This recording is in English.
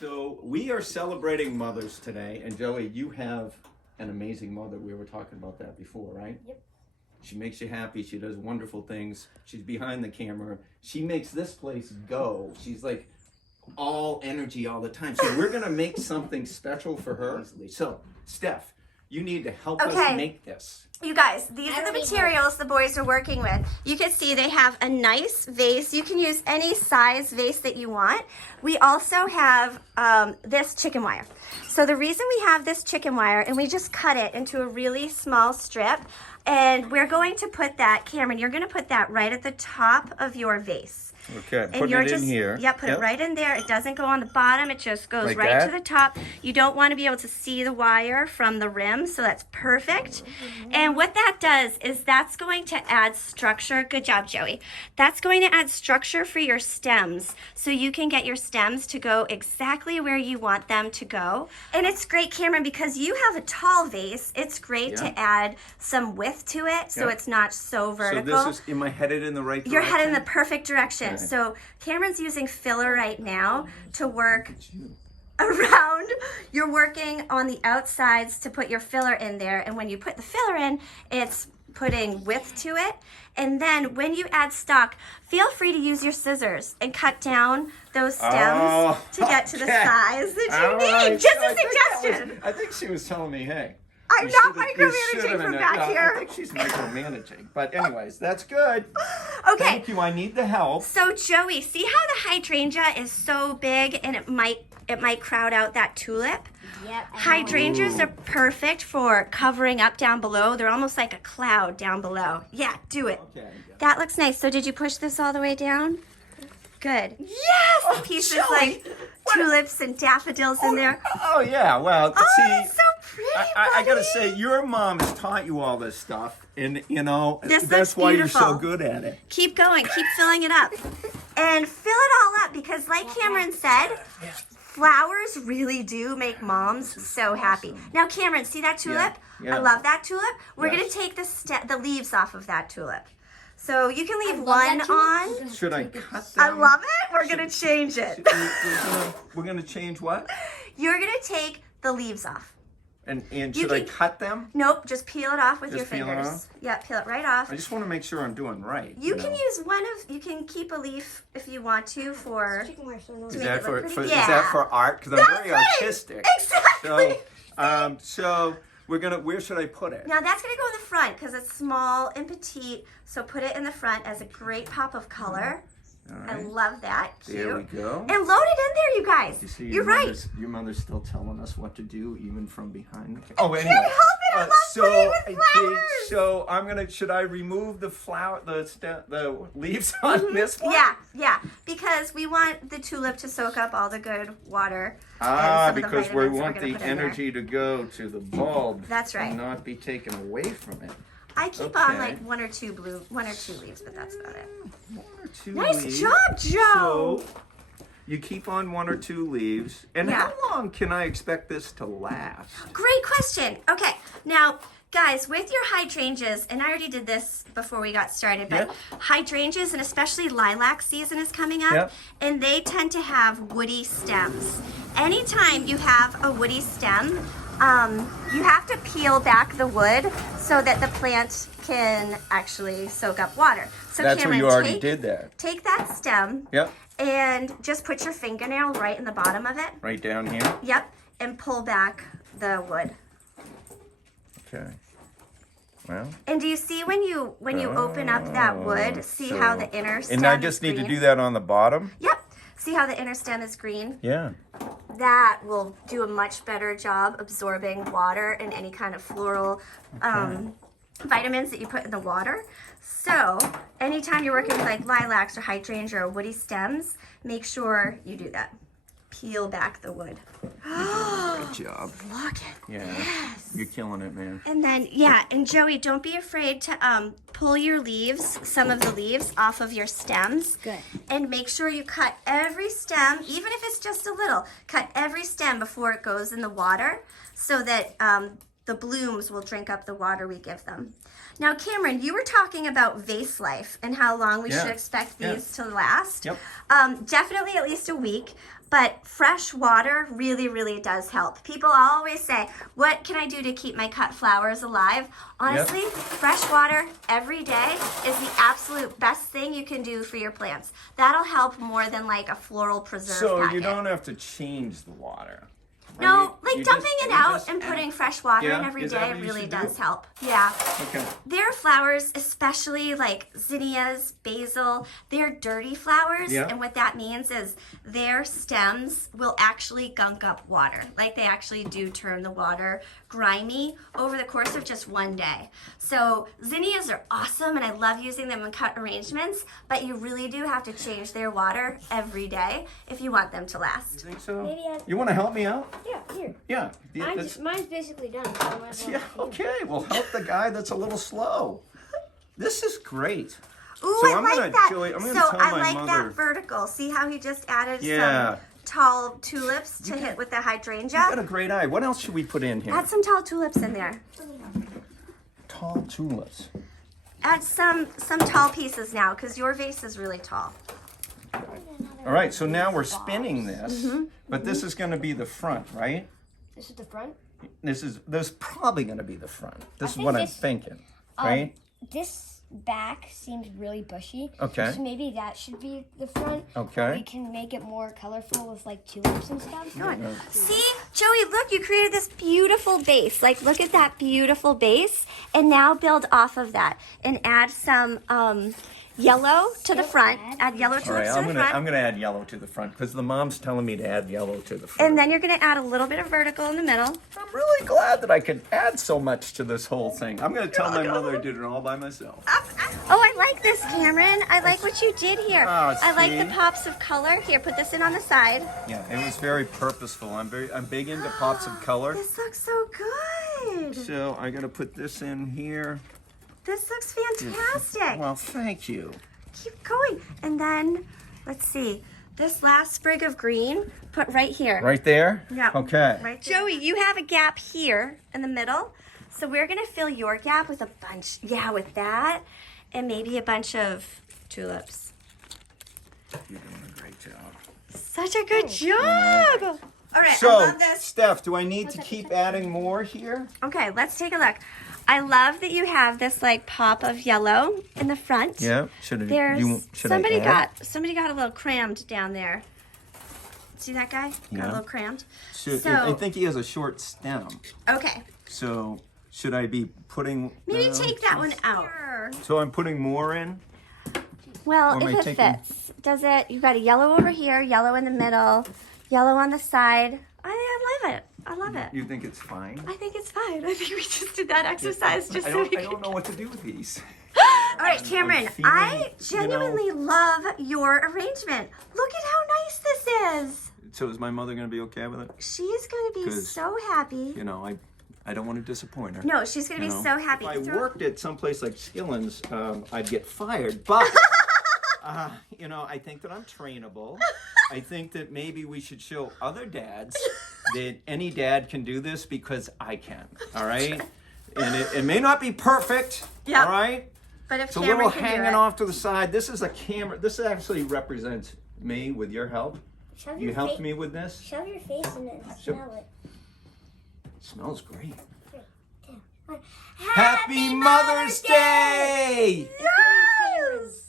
So we are celebrating mothers today, and Joey, you have an amazing mother. We were talking about that before, right? Yep. She makes you happy. She does wonderful things. She's behind the camera. She makes this place go. She's like all energy all the time. So we're gonna make something special for her. So, Steph, you need to help us make this. You guys, these are the materials the boys are working with. You can see they have a nice vase. You can use any size vase that you want. We also have this chicken wire. So the reason we have this chicken wire, and we just cut it into a really small strip, and we're going to put that, Cameron, you're going to put that right at the top of your vase. Okay, and put it in here. Yep, put it right in there. It doesn't go on the bottom. It just goes like right that? to the top. You don't want to be able to see the wire from the rim, so that's perfect. And what that does is that's going to add structure. Good job, Joey. That's going to add structure for your stems, so you can get your stems to go exactly where you want them to go. And it's great, Cameron, because you have a tall vase. It's great to add some width to it, so it's not so vertical. So this is, am I headed in the right direction? You're headed in the perfect direction. So Cameron's using filler right now to work around. You're working on the outsides to put your filler in there, and when you put the filler in, it's putting width to it. And then when you add stock, feel free to use your scissors and cut down those stems to get to the size that you need. Just a suggestion. I think she was telling me, hey. I'm not micromanaging from back here. I think she's micromanaging. But anyways, that's good. Okay. Thank you. I need the help. So Joey, see how the hydrangea is so big and it might crowd out that tulip? Yep. Hydrangeas are perfect for covering up down below. They're almost like a cloud down below. Yeah, do it. Okay. That looks nice. So did you push this all the way down? Good. Yes! Pieces Joey, like tulips and daffodils in there. Oh, yeah. Well, Oh, see, that's so pretty, I got to buddy. say, your mom has taught you all this stuff. And, you know, This that's looks why beautiful. you're so good at it. Keep going. Keep filling it up. And fill it all up because like Cameron said, flowers really do make moms so happy. Now, Cameron, see that tulip? Yeah. I love that tulip. We're Yes. going to take the leaves off of that tulip. So you can leave love one that tulip. on. Should I cut them? I love it. We're going to change it. We're going to change what? You're going to take the leaves off. And should I can- cut them? Nope, just peel it off with Just your peel it fingers. off? Yeah, peel it right off. I just want to make sure I'm doing right. You can use you can keep a leaf if you want to for. Chicken wire, so no- Is make that it for, look for pretty. is Yeah. that for art? Because I'm That's very right. artistic. Exactly. So we're gonna. Where should I put it? Now that's going to go in the front because it's small and petite. So put it in the front as a great pop of color. All I right. love that. Cute. There we go. And load it in there, you guys. You see, You're right. Your mother's still telling us what to do, even from behind the camera. Oh, anyway. Can't help it. I love putting with flowers. So I'm gonna. Should I remove the the leaves on this one? Yeah. Because we want the tulip to soak up all the good water. Ah, and some of the because we vitamins that want we're gonna the put in there. energy to go to the bulb. That's right. And not be taken away from it. I keep on Okay. like one or two leaves, but that's about it. One or two Nice leaves. job, Joe. So you keep on one or two leaves. And Yeah. how long can I expect this to last? Great question. Okay, now guys, with your hydrangeas, and I already did this before we got started, but hydrangeas and especially lilac season is coming up, Yep. and they tend to have woody stems. Anytime you have a woody stem, you have to peel back the wood so that the plant can actually soak up water. So That's Cameron, what you already did there. Take that stem Yep. and just put your fingernail right in the bottom of it. Right down here. Yep, and pull back the wood. Okay. Well. And do you see when you open up that wood, see how the inner stem And I just is need to green? do that on the bottom? Yep. See how the inner stem is green? Yeah. That will do a much better job absorbing water and any kind of floral vitamins that you put in the water. So anytime you're working with like lilacs or hydrangea or woody stems, make sure you do that. Peel back the wood. Great job. Look at Yeah. this. You're killing it, man. And then, and Joey, don't be afraid to pull your leaves, some of the leaves off of your stems. Good. And make sure you cut every stem, even if it's just a little, cut every stem before it goes in the water so that the blooms will drink up the water we give them. Now, Cameron, you were talking about vase life and how long we should expect these to last. Yep. Definitely at least a week. But fresh water really, really does help. People always say, what can I do to keep my cut flowers alive? Honestly, fresh water every day is the absolute best thing you can do for your plants. That'll help more than like a floral preserve So packet. you don't have to change the water. No, right? like dumping it out and putting fresh water in every Is that day what you really should does do? help. Yeah. Okay. Their flowers, especially like zinnias, basil, they're dirty flowers. Yeah. And what that means is their stems will actually gunk up water. Like they actually do turn the water grimy over the course of just one day. So zinnias are awesome and I love using them in cut arrangements, but you really do have to change their water every day if you want them to last. You think so? Maybe You want to help me out? Yeah, here. Yeah. that's- Mine's basically done. So I might as well yeah. do it. Okay. We'll help the guy that's a little slow. This is great. Ooh, So I I'm like gonna, that. Joey, I'm gonna so tell I my like mother- that vertical. See how he just added Yeah. some tall tulips to hit with the You got hydrangea? a great eye. What else should we put in here? Add some tall tulips in there. Tall tulips. Add some tall pieces now because your vase is really tall. All right. So now we're spinning this, but this is going to be the front, right? This is the front. This is probably going to be the front. This is think what I'm this- thinking, right? This back seems really bushy. Okay. So maybe that should be the front. Okay. We can make it more colorful with like tulips and stuff. See, Joey, look, you created this beautiful base. Like, look at that beautiful base. And now build off of that and add some yellow to the front. Add yellow All tulips right. to I'm the gonna front. add yellow to the front because the mom's telling me to add yellow to the front. And then you're going to add a little bit of vertical in the middle. I'm really glad that I could add so much to this whole thing. I'm going to tell my mother I did it all by myself. Oh, I like this, Cameron. I like what you did here. Oh, I like the see? pops of color. Here, put this in on the side. Yeah, it was very purposeful. I'm big into pops of color. This looks so good. So I got to put this in here. This looks fantastic. Well, thank you. Keep going. And then, let's see, this last sprig of green, put right here. Right there? Yeah. Okay. Right. Joey, you have a gap here in the middle. So we're going to fill your gap with a bunch, with that, and maybe a bunch of tulips. You're doing a great job. Such a good job. All right, I So, love this. Steph, do I need to keep adding more here? Okay, let's take a look. I love that you have this like pop of yellow in the front. Yeah. Should Somebody I add? got a little crammed down there. See that guy? Got Yeah. a little crammed. I So think he has a short stem. okay, So should I be putting? maybe take that one out. So I'm putting more in. Well, Or am I if it taking- fits, does it? You've got a yellow over here, yellow in the middle, yellow on the side. I love it. I love it. You think it's fine? I think it's fine. I think we just did that exercise just so we I could. don't know what to do with these. All right, Cameron, feeling, I genuinely love your arrangement. Look at how nice this is. So is my mother going to be okay with it? She's going to be 'Cause, so happy. You know, I don't want to disappoint her. No, she's going to you be know? so happy. If I Throw- worked at someplace like Skillins, I'd get fired. But, you know, I think that I'm trainable. I think that maybe we should show other dads that any dad can do this because I can. All right? And it may not be perfect. Yep. All right? But if It's a Cameron little can do hanging it. off to the side. This is a camera. This actually represents me with your help. Shove You your helped fa- me with this. Shove your face in it and smell it. It smells great. Like, Happy Mother's Day! Yes!